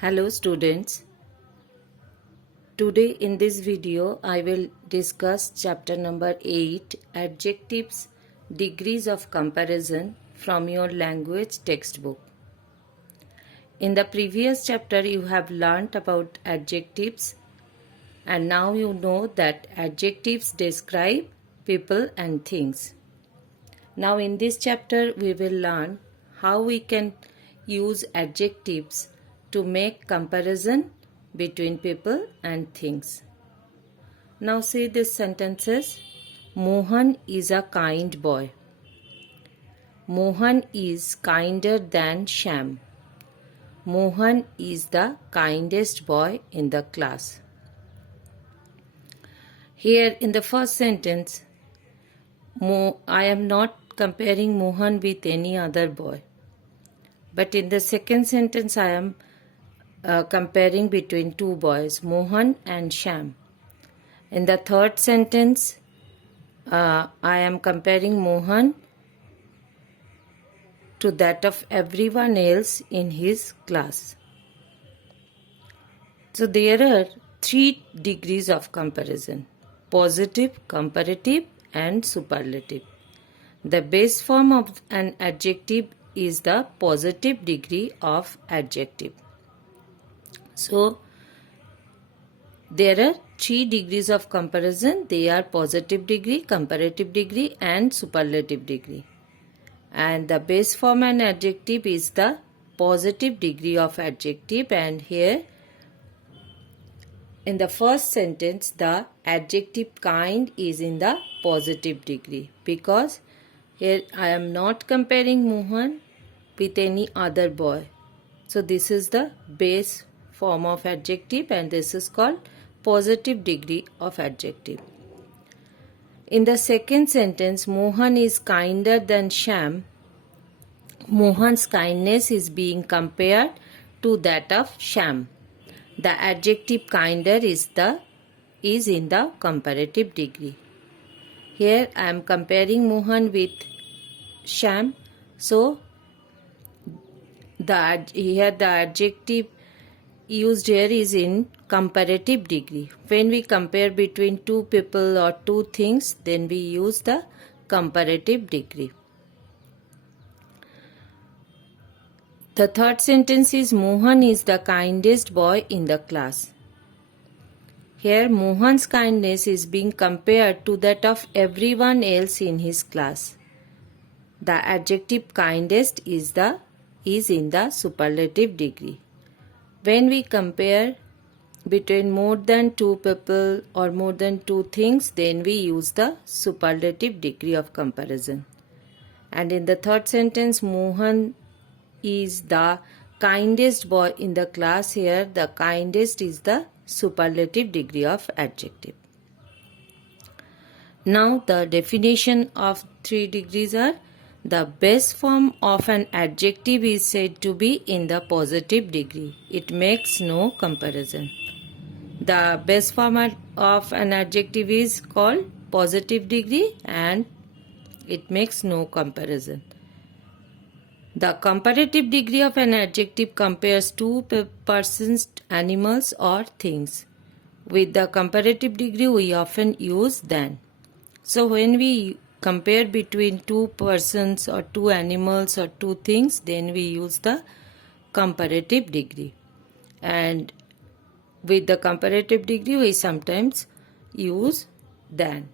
Hello students. Today in this video I will discuss chapter number 8 Adjectives Degrees of Comparison from your language textbook. In the previous chapter you have learnt about adjectives and now you know that adjectives describe people and things. Now in this chapter we will learn how we can use adjectives to make comparison between people and things. Now say these sentences. Mohan is a kind boy. Mohan is kinder than Shyam. Mohan is the kindest boy in the class. Here in the first sentence, I am not comparing Mohan with any other boy. But in the second sentence, I am comparing between two boys, Mohan and Shyam. In the third sentence, I am comparing Mohan to that of everyone else in his class. So there are 3 degrees of comparison: positive, comparative and superlative. The base form of an adjective is the positive degree of adjective. So there are 3 degrees of comparison. They are positive degree, comparative degree and superlative degree. And the base form an adjective is the positive degree of adjective, and here in the first sentence the adjective kind is in the positive degree because here I am not comparing Mohan with any other boy. So this is the base form of adjective and this is called positive degree of adjective. In the second sentence, Mohan is kinder than Shyam. Mohan's kindness is being compared to that of Shyam. The adjective kinder is in the comparative degree. Here I am comparing Mohan with Shyam. So the adjective used here is in comparative degree. When we compare between two people or two things, then we use the comparative degree. The third sentence is Mohan is the kindest boy in the class. Here Mohan's kindness is being compared to that of everyone else in his class. The adjective kindest is in the superlative degree. When we compare between more than two people or more than two things, then we use the superlative degree of comparison. And in the third sentence, Mohan is the kindest boy in the class. Here the kindest is the superlative degree of adjective. Now the definition of 3 degrees are: the base form of an adjective is said to be in the positive degree. It makes no comparison. The base form of an adjective is called positive degree and it makes no comparison. The comparative degree of an adjective compares two persons, animals or things. With the comparative degree we often use than. So when we compare between two persons or two animals or two things, then we use the comparative degree. And with the comparative degree we sometimes use than.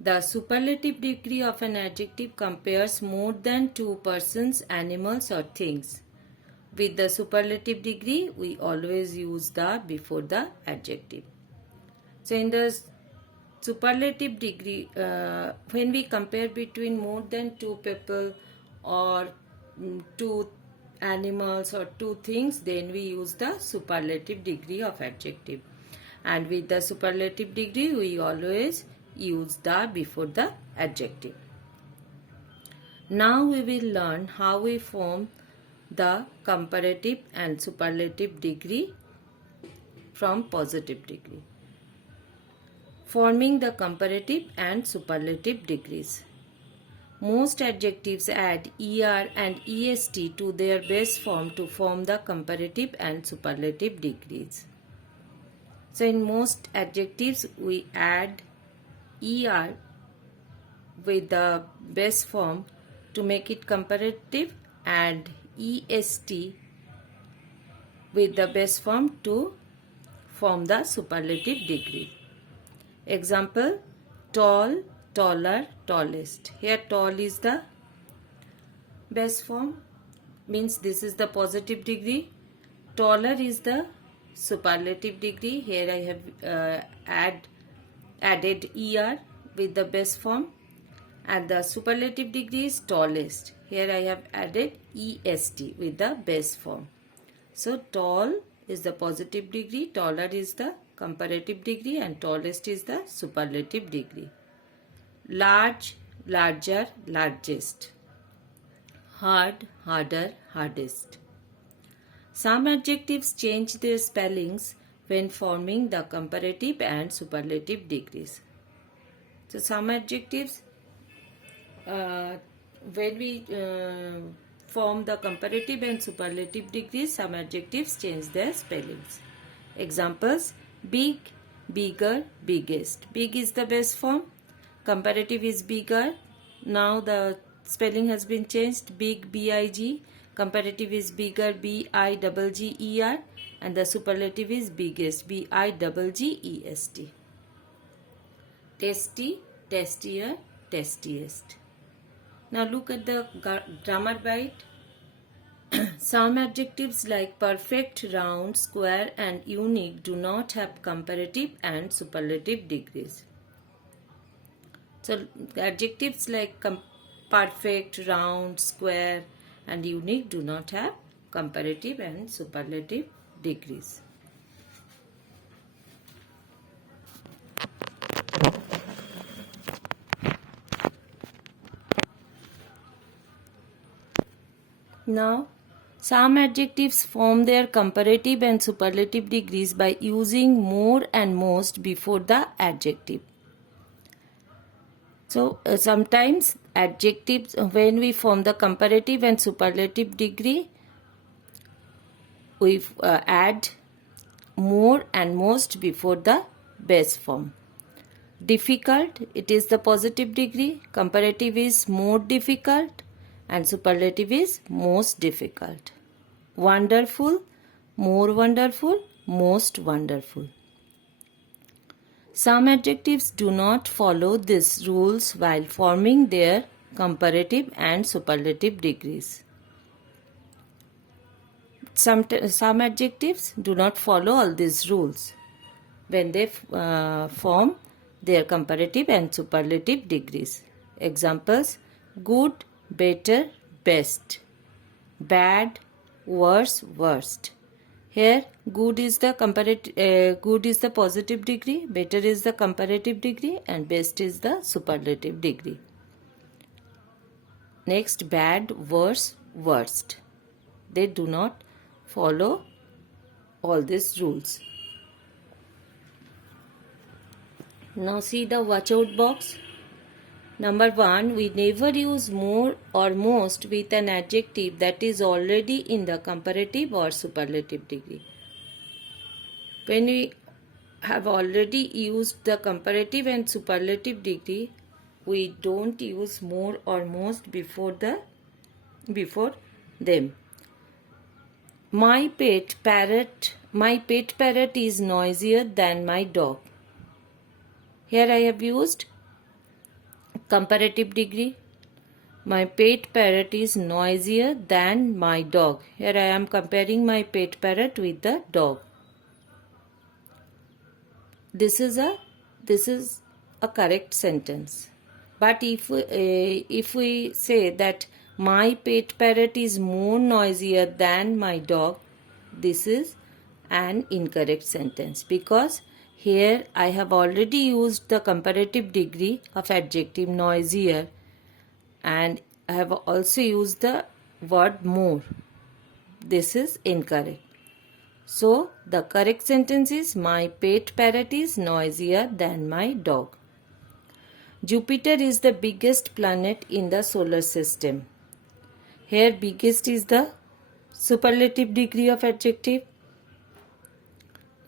The superlative degree of an adjective compares more than two persons, animals or things. With the superlative degree we always use the before the adjective. So in the superlative degree, when we compare between more than two people or two animals or two things, then we use the superlative degree of adjective. And with the superlative degree we always use the before the adjective. Now we will learn how we form the comparative and superlative degree from positive degree. Forming the comparative and superlative degrees. Most adjectives add er and est to their base form to form the comparative and superlative degrees. So in most adjectives we add er with the base form to make it comparative and est with the base form to form the superlative degree. Example: tall, taller, tallest. Here tall is the base form, means this is the positive degree. Taller is the superlative degree. Here I have added er with the base form, and the superlative degree is tallest. Here I have added est with the base form. So tall is the positive degree, taller is the comparative degree, and tallest is the superlative degree. Large, larger, largest. Hard, harder, hardest. Some adjectives change their spellings when forming the comparative and superlative degrees. So some adjectives, when we form the comparative and superlative degrees, some adjectives change their spellings. Examples: big, bigger, biggest. Big is the base form, comparative is bigger. Now the spelling has been changed, big, big, comparative is bigger, bigger, and the superlative is biggest, bigest. Tasty, tastier, tastiest. Now look at the grammar bite. Some adjectives like perfect, round, square, and unique do not have comparative and superlative degrees. So adjectives like perfect, round, square, and unique do not have comparative and superlative degrees. Now, some adjectives form their comparative and superlative degrees by using more and most before the adjective. So, sometimes adjectives, when we form the comparative and superlative degree, we add more and most before the base form. Difficult, it is the positive degree, comparative is more difficult, and superlative is most difficult. Wonderful, more wonderful, most wonderful. Some adjectives do not follow these rules while forming their comparative and superlative degrees. Some adjectives do not follow all these rules when they form their comparative and superlative degrees. Examples: good, better, best. Bad, worse, worst. Here good is the positive degree, better is the comparative degree, and best is the superlative degree. Next, bad, worse, worst. They do not follow all these rules. Now see the watch out box. Number 1, we never use more or most with an adjective that is already in the comparative or superlative degree. When we have already used the comparative and superlative degree, we don't use more or most before them. My pet parrot is noisier than my dog. Here I have used comparative degree. My pet parrot is noisier than my dog. Here I am comparing my pet parrot with the dog. This is a correct sentence. But if we say that my pet parrot is more noisier than my dog, this is an incorrect sentence, because here I have already used the comparative degree of adjective noisier, and I have also used the word more. This is incorrect. So the correct sentence is my pet parrot is noisier than my dog. Jupiter is the biggest planet in the solar system. Here biggest is the superlative degree of adjective.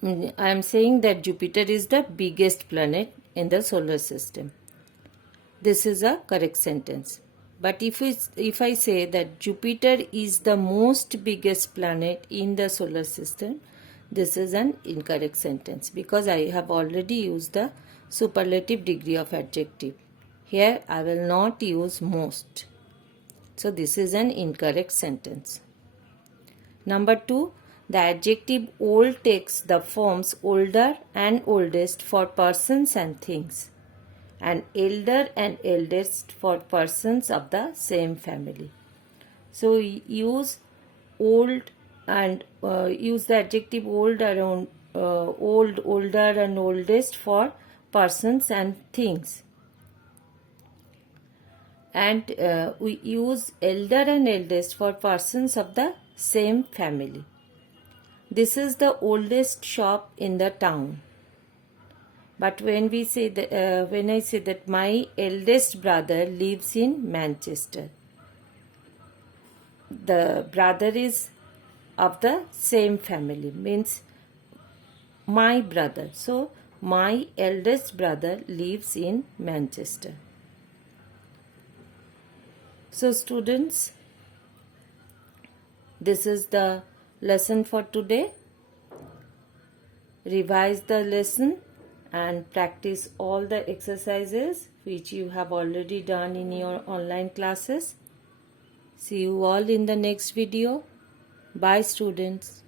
I am saying that Jupiter is the biggest planet in the solar system. This is a correct sentence. But if I say that Jupiter is the most biggest planet in the solar system, this is an incorrect sentence because I have already used the superlative degree of adjective. Here I will not use most. So this is an incorrect sentence. Number 2, the adjective old takes the forms older and oldest for persons and things, and elder and eldest for persons of the same family. So use old and use the adjective old around old, older and oldest for persons and things. And we use elder and eldest for persons of the same family. This is the oldest shop in the town. But when we say that, when I say that my eldest brother lives in Manchester, the brother is of the same family, means my brother. So my eldest brother lives in Manchester. So students, this is the lesson for today. Revise the lesson and practice all the exercises which you have already done in your online classes. See you all in the next video. Bye students.